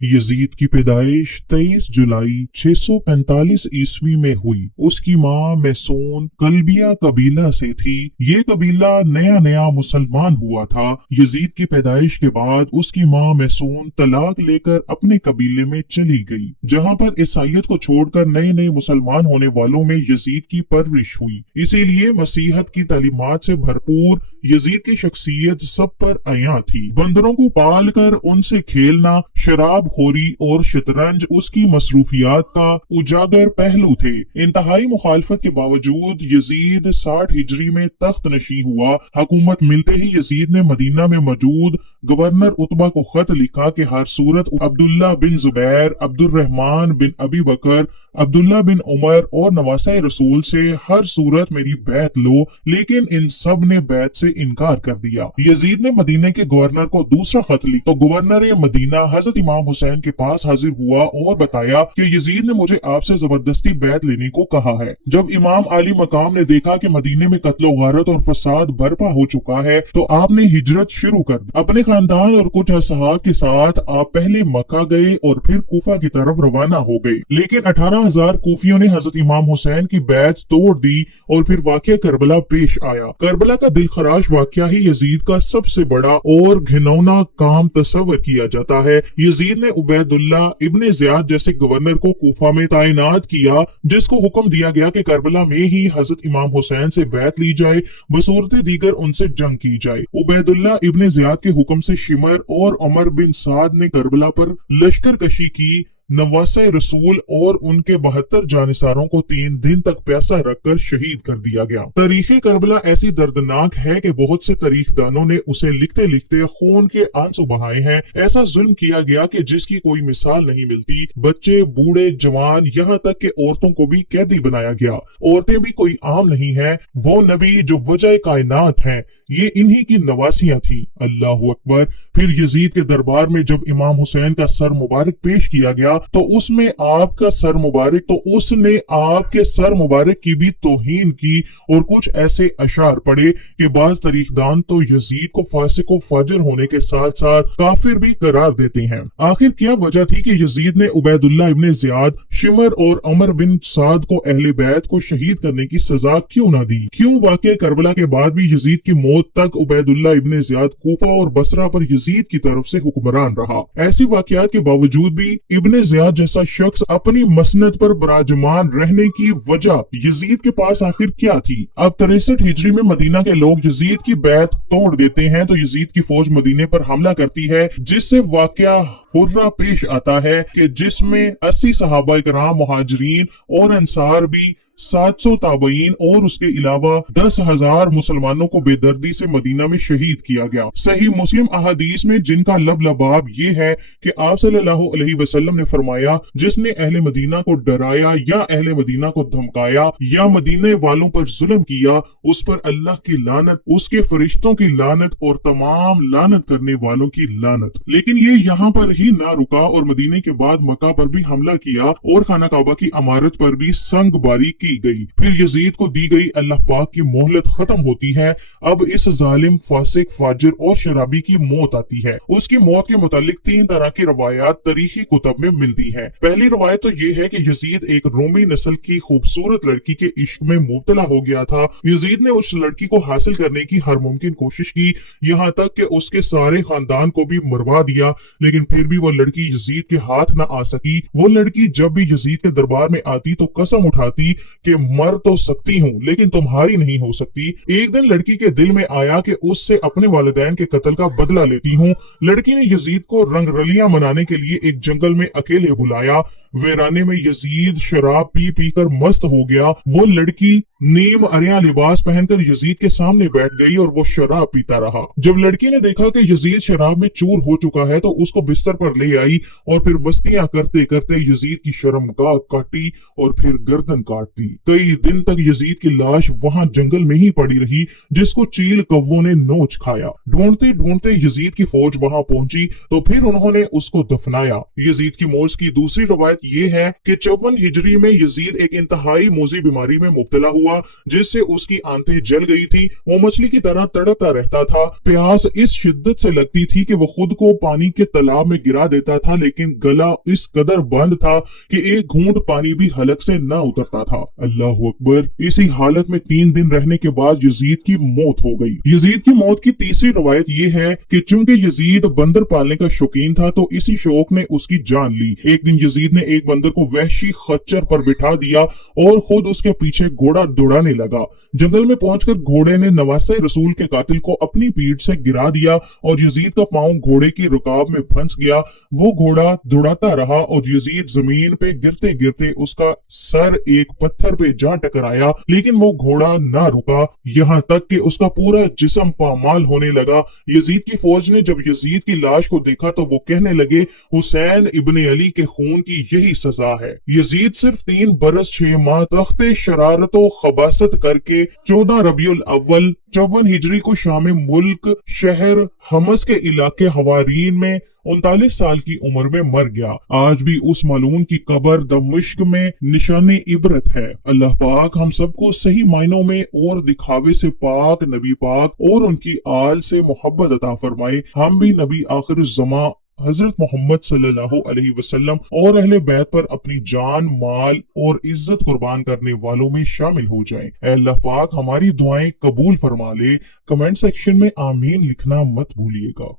Yazid की पैदाइश 23 जुलाई 645 ईस्वी में हुई। उसकी माँ मैसून कल्बिया कबीला से थी। ये कबीला नया नया मुसलमान हुआ था। यजीद की पैदाइश के बाद उसकी माँ मैसून तलाक लेकर अपने कबीले में चली गई, जहाँ पर ईसाइयत को छोड़कर नए नए मुसलमान होने वालों में यजीद की परवरिश हुई। इसीलिए मसीहत की तालीमात से भरपूर यजीद की शख्सियत सब पर आया थी। बंदरों को पाल कर उनसे खेलना, शराब खोरी और शतरंज उसकी मसरूफियात का उजागर पहलू थे। इंतहाई मुखालफत के बावजूद यजीद 60 हिजरी में तख्त नशी हुआ। हुकूमत मिलते ही यजीद ने मदीना में मौजूद गवर्नर उतबा को खत लिखा कि हर सूरत अब्दुल्ला बिन जुबैर, अब्दुर्रहमान बिन अबी बकर, अब्दुल्ला बिन उमर और नवासे रसूल से हर सूरत मेरी बैत लो। लेकिन इन सब ने बैत से इनकार कर दिया। यजीद ने मदीने के गवर्नर को दूसरा खत लिखा तो गवर्नर मदीना हजरत इमाम हुसैन के पास हाजिर हुआ और बताया कि यजीद ने मुझे आपसे जबरदस्ती बैत लेने को कहा है। जब इमाम आली मकाम ने देखा कि मदीने में कत्लो गारत और फसाद बर्पा हो चुका है तो आपने हिजरत शुरू कर दी। अपने खानदान और कुछ असहाब के साथ आप पहले मक्का गए और फिर कूफा की तरफ रवाना हो गए। लेकिन 18,000 कूफियों ने हजरत इमाम हुसैन की बैत तोड़ दी और फिर वाकया करबला पेश आया। करबला का दिलखराश वाकया ही यजीद का सबसे बड़ा और घिनौना काम तस्वर किया जाता है। यजीद ने उबैदुल्ला इब्ने ज़ियाद जैसे गवर्नर को कूफा में तैनात किया, जिसको हुक्म दिया गया कि करबला में ही हजरत इमाम हुसैन से बैत ली जाए, बसूरत दीगर उनसे जंग की जाए। उबैदुल्ला इब्ने ज़ियाद के हुक्म से शिमर और उमर बिन साद ने करबला पर लश्कर कशी की। नवासे रसूल और उनके 72 जानिसारों को 3 दिन तक प्यासा रखकर शहीद कर दिया गया। तारीख़ करबला ऐसी दर्दनाक है कि बहुत से तारीखदानों ने उसे लिखते लिखते खून के आंसू बहाए हैं। ऐसा जुल्म किया गया कि जिसकी कोई मिसाल नहीं मिलती। बच्चे, बूढ़े, जवान, यहाँ तक कि औरतों को भी कैदी बनाया गया। औरतें भी कोई आम नहीं है। वो नबी जो वजह कायनात हैं, ये इन्हीं की नवासियां थी। अल्लाह अकबर। फिर यजीद के दरबार में जब इमाम हुसैन का सर मुबारक पेश किया गया तो उसमें आपका सर मुबारक तो उसने आपके सर मुबारक की भी तौहीन की और कुछ ऐसे अशार पढ़े कि बाज तारीखदान तो यजीद को फासिक व फाजिर होने के साथ साथ काफिर भी करार देते हैं। आखिर क्या वजह थी कि यजीद ने उबैदुल्ला इब्ने ज़ियाद, शिमर और उमर बिन साद को अहले बैत को शहीद करने की सजा क्यों न दी? क्यों वाकया करबला के बाद भी यजीद की मौत तक उबैदुल्ला इब्ने ज़ियाद कूफा और बसरा पर यजीद की तरफ से हुक्मरान रहा? ऐसी वाकयात के बावजूद भी इब्ने ज़ियाद जैसा शख्स अपनी मसनद पर बराजमान रहने की वजह यजीद के पास आखिर क्या थी? अब 63 हिजरी में मदीना के लोग यजीद की बैत तोड़ देते हैं तो यजीद की फौज मदीने पर हमला करती है, जिससे वाकया हुर्रा पेश आता है कि जिसमें 80 सहाबा इकराम, मुहाजिरीन और अंसार भी, 700 ताबईन और उसके अलावा 10,000 मुसलमानों को बेदर्दी से मदीना में शहीद किया गया। सही मुस्लिम अहादीस में जिनका लबलबाब ये है कि आप सल्लल्लाहु अलैहि वसल्लम ने फरमाया, जिसने अहले मदीना को डराया या अहले मदीना को धमकाया या मदीने वालों पर जुल्म किया, उस पर अल्लाह की लानत, उसके फरिश्तों की लानत और तमाम लानत करने वालों की लानत। लेकिन ये यहाँ पर ही ना रुका और मदीने के बाद मक्का पर भी हमला किया और खाना काबा की इमारत पर भी संगबारी की गई। फिर यजीद को दी गई अल्लाह पाक की मोहलत खत्म होती है। अब इस जालिम, फासिक, फाजिर और शराबी की मौत आती है। उसकी मौत के मुतालिक 3 तरह की रवायात तारीखी कुतब में मिलती हैं। पहली रवायत तो ये है कि यजीद एक रोमी नस्ल की खूबसूरत लड़की के इश्क में मुब्तला हो गया था। यजीद ने उस लड़की को हासिल करने की हर मुमकिन कोशिश की, यहाँ तक कि उसके सारे खानदान को भी मरवा दिया, लेकिन फिर भी वो लड़की यजीद के हाथ न आ सकी। वो लड़की जब भी यजीद के दरबार में आती तो कसम उठाती कि मर तो सकती हूँ लेकिन तुम्हारी नहीं हो सकती। एक दिन लड़की के दिल में आया कि उससे अपने वालिदैन के कत्ल का बदला लेती हूँ। लड़की ने यजीद को रंगरलियां मनाने के लिए एक जंगल में अकेले बुलाया। वीराने में यजीद शराब पी पी कर मस्त हो गया। वो लड़की नीम अरिया लिबास पहनकर यजीद के सामने बैठ गई और वो शराब पीता रहा। जब लड़की ने देखा कि यजीद शराब में चूर हो चुका है तो उसको बिस्तर पर ले आई और फिर मस्तियां करते करते यजीद की शर्मगाह काटी और फिर गर्दन काट दी। कई दिन तक यजीद की लाश वहां जंगल में ही पड़ी रही, जिसको चील कौवों ने नोच खाया। ढूंढते ढूंढते यजीद की फौज वहां पहुंची तो फिर उन्होंने उसको दफनाया। यजीद की मौत की दूसरी रवायत روایت یہ ہے کہ 54 ہجری میں یزید ایک انتہائی موذی بیماری میں مبتلا ہوا جس سے اس کی آنتیں جل گئی تھی۔ وہ مچھلی کی طرح تڑپتا رہتا تھا، پیاس اس شدت سے لگتی تھی کہ وہ خود کو پانی کے تالاب میں گرا دیتا تھا، لیکن گلا اس قدر بند تھا کہ ایک گھونٹ پانی بھی حلق سے نہ اترتا تھا۔ اللہ اکبر۔ اسی حالت میں 3 دن رہنے کے بعد یزید کی موت ہو گئی۔ یزید کی موت کی تیسری روایت یہ ہے کہ چونکہ یزید بندر پالنے کا شوقین تھا تو اسی شوق نے اس کی جان لی۔ ایک دن یزید نے ایک بندر کو وحشی خچر پر بٹھا دیا اور خود اس کے پیچھے گھوڑا دوڑانے لگا۔ جنگل میں پہنچ کر گھوڑے نے نواسہ رسول کے قاتل کو اپنی پیٹھ سے گرا دیا اور یزید کا پاؤں گھوڑے کی رکاب میں پھنس گیا۔ وہ گھوڑا دوڑاتا رہا اور یزید زمین پہ گرتے گرتے اس کا سر ایک پتھر پہ جا ٹکرایا، لیکن وہ گھوڑا نہ رکا یہاں تک کہ اس کا پورا جسم پامال ہونے لگا۔ یزید کی فوج نے جب یزید کی لاش کو دیکھا تو وہ کہنے لگے حسین ابن علی کے خون کی یہی سزا ہے۔ یزید صرف 3 برس 6 ماہ تخت شرارت و خباثت کر کے 14 ربیع الاول 54 ہجری کو شام ملک شہر حمص کے علاقے حوارین میں 39 سال کی عمر میں مر گیا۔ آج بھی اس ملعون کی قبر دمشق میں نشان عبرت ہے۔ اللہ پاک ہم سب کو صحیح معنوں میں اور دکھاوے سے پاک نبی پاک اور ان کی آل سے محبت عطا فرمائے۔ ہم بھی نبی آخر الزماں حضرت محمد صلی اللہ علیہ وسلم اور اہل بیت پر اپنی جان، مال اور عزت قربان کرنے والوں میں شامل ہو جائیں۔ اے اللہ پاک ہماری دعائیں قبول فرما لے۔ کمنٹ سیکشن میں آمین لکھنا مت بھولیے گا۔